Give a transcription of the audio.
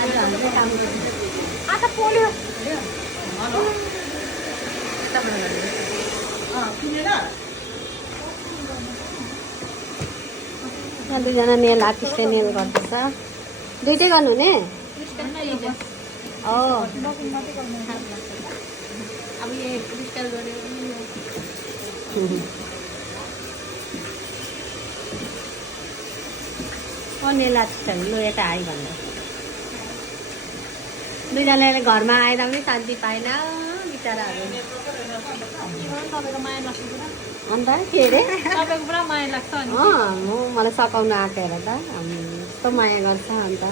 आता पोल्यो दुईजना nail आर्टिस्टले nail गर्दैछ दुइटै गर्नु हुने अब ये क्रिस्टल गर्यो नेल आर्टिस्टहरू लु यता आइ भन्दा दुईजनाले घरमा आएर पनि शान्ति पाएन बिचराहरू अन्त के अरे पुरा माया लाग्छ मलाई सकाउन आएको हेर त यस्तो माया गर्छ अन्त